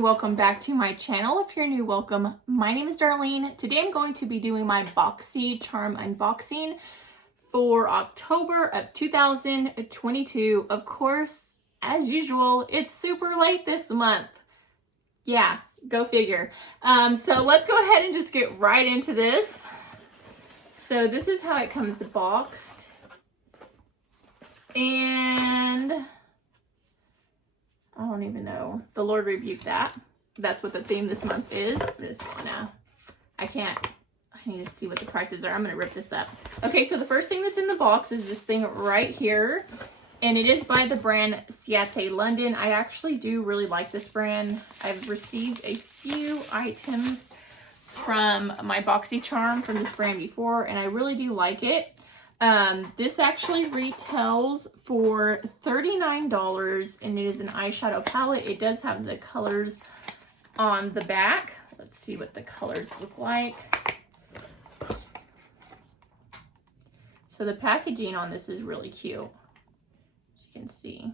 Welcome back to my channel. If you're new, welcome. My name is Darlene. Today I'm going to be doing my BoxyCharm unboxing for October of 2022. Of course, as usual, it's super late this month. Yeah, go figure. So let's go ahead and just get right into this. So this is how it comes boxed. And I don't even know. The Lord rebuke that. That's what the theme this month is. I'm just gonna, I need to see what the prices are. I'm gonna rip this up. Okay, so the first thing that's in the box is this thing right here. And it is by the brand Eyeshadow London. I actually do really like this brand. I've received a few items from my BoxyCharm from this brand before, and I really do like it. This actually retails for $39, and it is an eyeshadow palette. It does have the colors on the back. Let's see what the colors look like. So the packaging on this is really cute, as you can see.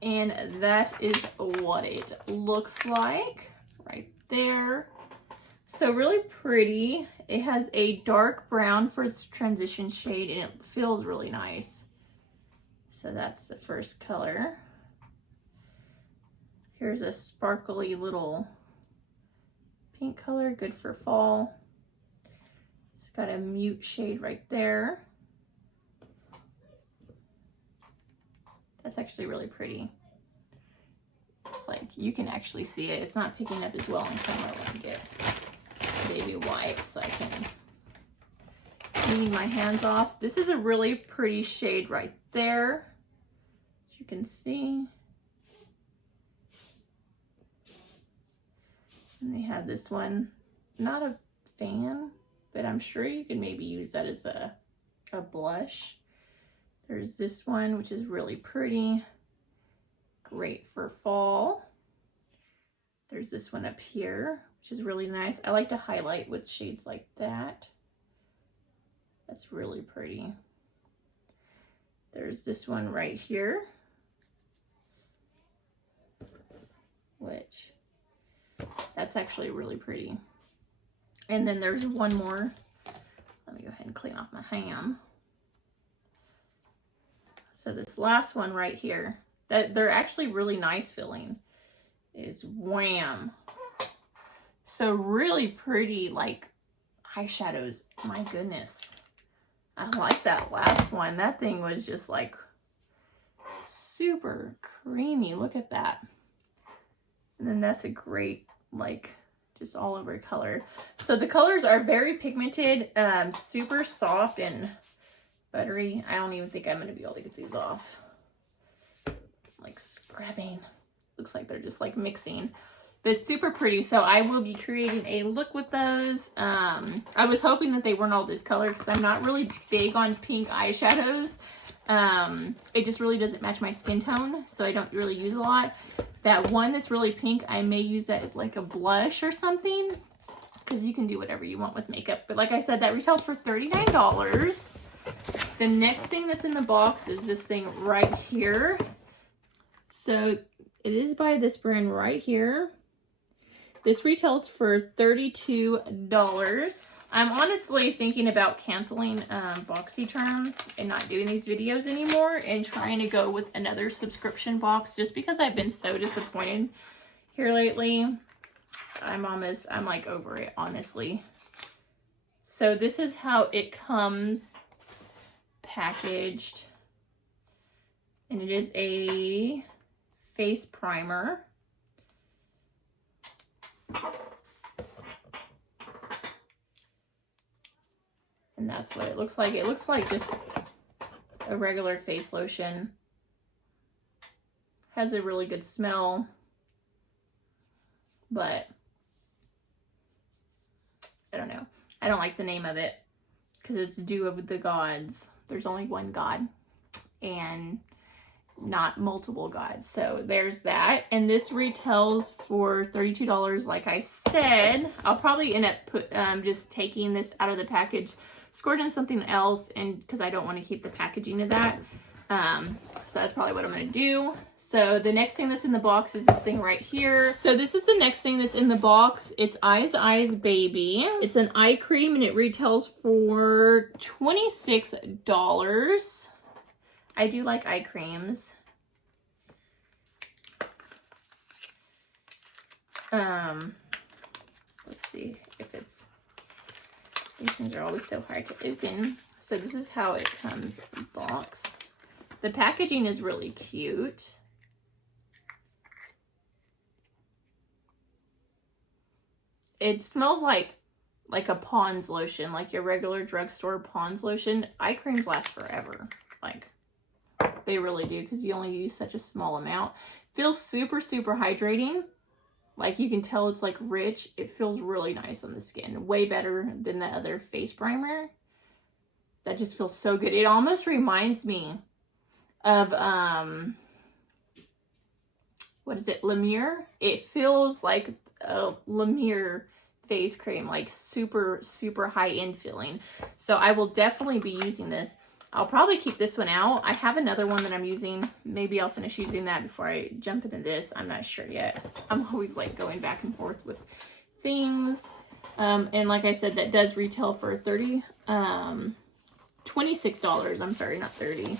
And that is what it looks like right there. So really pretty. It has a dark brown for its transition shade, and it feels really nice. So that's the first color. Here's a sparkly little pink color, good for fall. It's got a mute shade right there. That's actually really pretty. It's like, you can actually see it. It's not picking up as well on camera. Let me get baby wipe so I can clean my hands off. This is a really pretty shade right there, as you can see. And they have this one, not a fan, but I'm sure you can maybe use that as a blush. There's this one, which is really pretty, great for fall. There's this one up here, which is really nice. I like to highlight with shades like that. That's really pretty. There's this one right here, which that's actually really pretty. And then there's one more. Let me go ahead and clean off my ham. So this last one right here, that they're actually really nice feeling, is Wham. So really pretty, like, eyeshadows. My goodness. I like that last one. That thing was just like super creamy. Look at that. And then that's a great, like, just all over color. So the colors are very pigmented, super soft and buttery. I don't even think I'm going to be able to get these off. Like scrubbing. Looks like they're just like mixing. But it's super pretty, so I will be creating a look with those. I was hoping that they weren't all this color because I'm not really big on pink eyeshadows. It just really doesn't match my skin tone, so I don't really use a lot. That one that's really pink, I may use that as like a blush or something, because you can do whatever you want with makeup. But like I said, that retails for $39. The next thing that's in the box is this thing right here. So it is by this brand right here. This retails for $32. I'm honestly thinking about canceling BoxyCharm and not doing these videos anymore and trying to go with another subscription box, just because I've been so disappointed here lately. I'm like over it, honestly. So this is how it comes packaged. And it is a face primer. And that's what it looks like. It looks like just a regular face lotion. Has a really good smell, but I don't know. I don't like the name of it because it's Dew of the Gods. There's only one God, and not multiple gods. So there's that. And this retails for $32, like I said. I'll probably end up just taking this out of the package, scored in something else, and because I don't want to keep the packaging of that. So that's probably what I'm going to do. So the next thing that's in the box is this thing right here. So this is the next thing that's in the box. It's Eyes Baby. It's an eye cream and it retails for $26. I do like eye creams. Let's see if it's, these things are always so hard to open. So this is how it comes in the box. The packaging is really cute. It smells like a Pond's lotion, like your regular drugstore Pond's lotion. Eye creams last forever. Like, they really do, because you only use such a small amount. Feels super, super hydrating. Like, you can tell it's like rich. It feels really nice on the skin. Way better than the other face primer. That just feels so good. It almost reminds me of, what is it? Lumiere? It feels like a Lumiere face cream. Like, super, super high-end feeling. So I will definitely be using this. I'll probably keep this one out. I have another one that I'm using. Maybe I'll finish using that before I jump into this. I'm not sure yet. I'm always like going back and forth with things. And like I said, that does retail for $26. I'm sorry, not 30.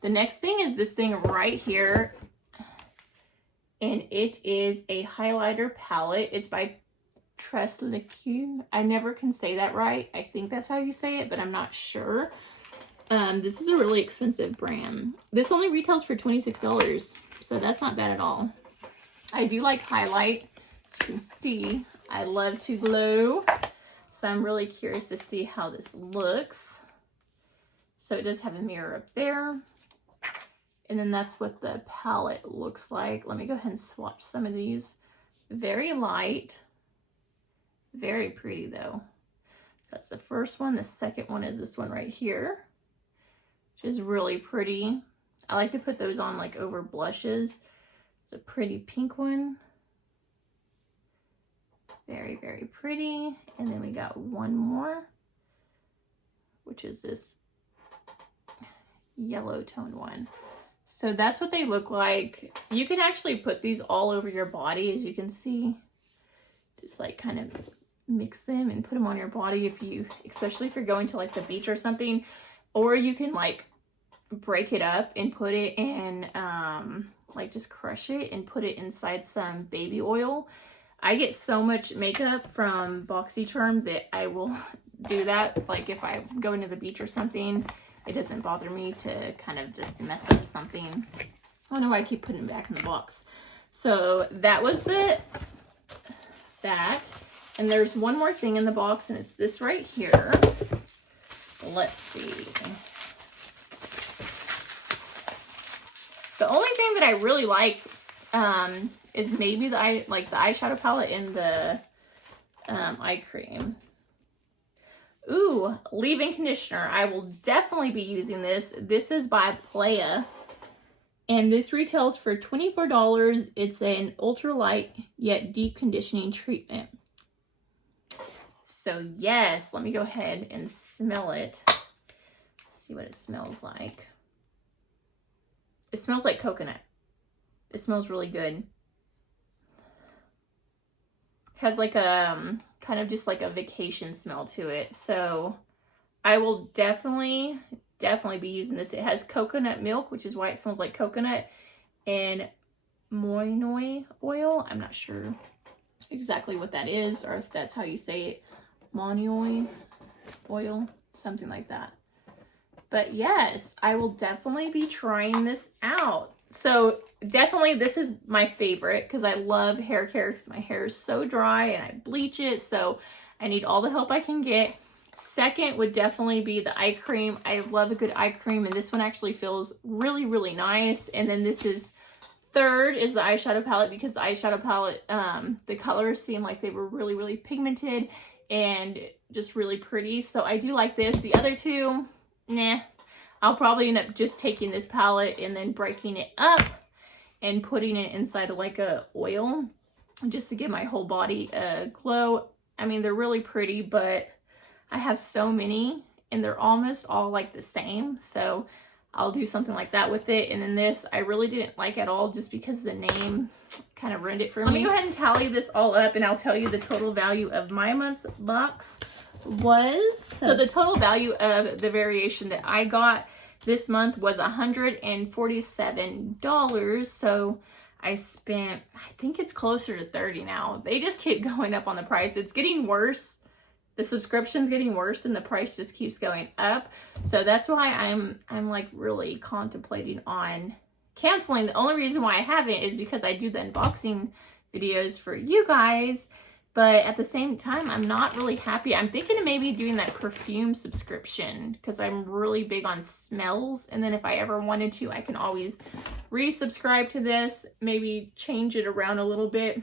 The next thing is this thing right here. And it is a highlighter palette. It's by Tresleque. I never can say that right. I think that's how you say it, but I'm not sure. This is a really expensive brand. This only retails for $26, so that's not bad at all. I do like highlight. As you can see, I love to glow. So I'm really curious to see how this looks. So it does have a mirror up there. And then that's what the palette looks like. Let me go ahead and swatch some of these. Very light. Very pretty though. So that's the first one. The second one is this one right here, which is really pretty. I like to put those on like over blushes. It's a pretty pink one. Very, very pretty. And then we got one more, which is this yellow toned one. So that's what they look like. You can actually put these all over your body, as you can see. Just like kind of mix them and put them on your body if you, especially if you're going to like the beach or something. Or you can like break it up and put it in, like just crush it and put it inside some baby oil. I get so much makeup from BoxyCharm that I will do that. Like if I go into the beach or something, it doesn't bother me to kind of just mess up something. I don't know why I keep putting it back in the box. So that was that. And there's one more thing in the box, and it's this right here. Let's see. The only thing that I really like is maybe the eyeshadow palette and the eye cream. Ooh, leave-in conditioner. I will definitely be using this. This is by Playa, and this retails for $24. It's an ultralight yet deep conditioning treatment. So yes, let me go ahead and smell it. See what it smells like. It smells like coconut. It smells really good. Has like a kind of just like a vacation smell to it. So I will definitely be using this. It has coconut milk, which is why it smells like coconut, and moinoi oil. I'm not sure exactly what that is, or if that's how you say it. Moinoi oil, something like that. But yes, I will definitely be trying this out. So definitely this is my favorite because I love hair care because my hair is so dry and I bleach it. So I need all the help I can get. Second would definitely be the eye cream. I love a good eye cream, and this one actually feels really, really nice. And then this is third is the eyeshadow palette, because the eyeshadow palette, the colors seem like they were really, really pigmented and just really pretty. So I do like this. The other two, nah. I'll probably end up just taking this palette and then breaking it up and putting it inside of like a oil just to give my whole body a glow. I mean, they're really pretty, but I have so many and they're almost all like the same. So I'll do something like that with it. And then this, I really didn't like at all just because the name kind of ruined it for me. Let me go ahead and tally this all up and I'll tell you the total value of my month's box was. So the total value of the variation that I got this month was $147. So I spent, I think it's closer to 30 now. They just keep going up on the price. It's getting worse. The subscription's getting worse and the price just keeps going up. So that's why I'm like really contemplating on canceling. The only reason why I haven't is because I do the unboxing videos for you guys. But at the same time, I'm not really happy. I'm thinking of maybe doing that perfume subscription because I'm really big on smells. And then if I ever wanted to, I can always resubscribe to this, maybe change it around a little bit.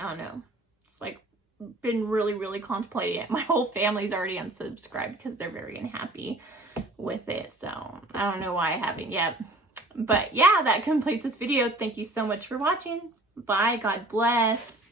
I don't know. It's like been really contemplating it. My whole family's already unsubscribed because they're very unhappy with it. So I don't know why I haven't yet. But yeah, that completes this video. Thank you so much for watching. Bye. God bless.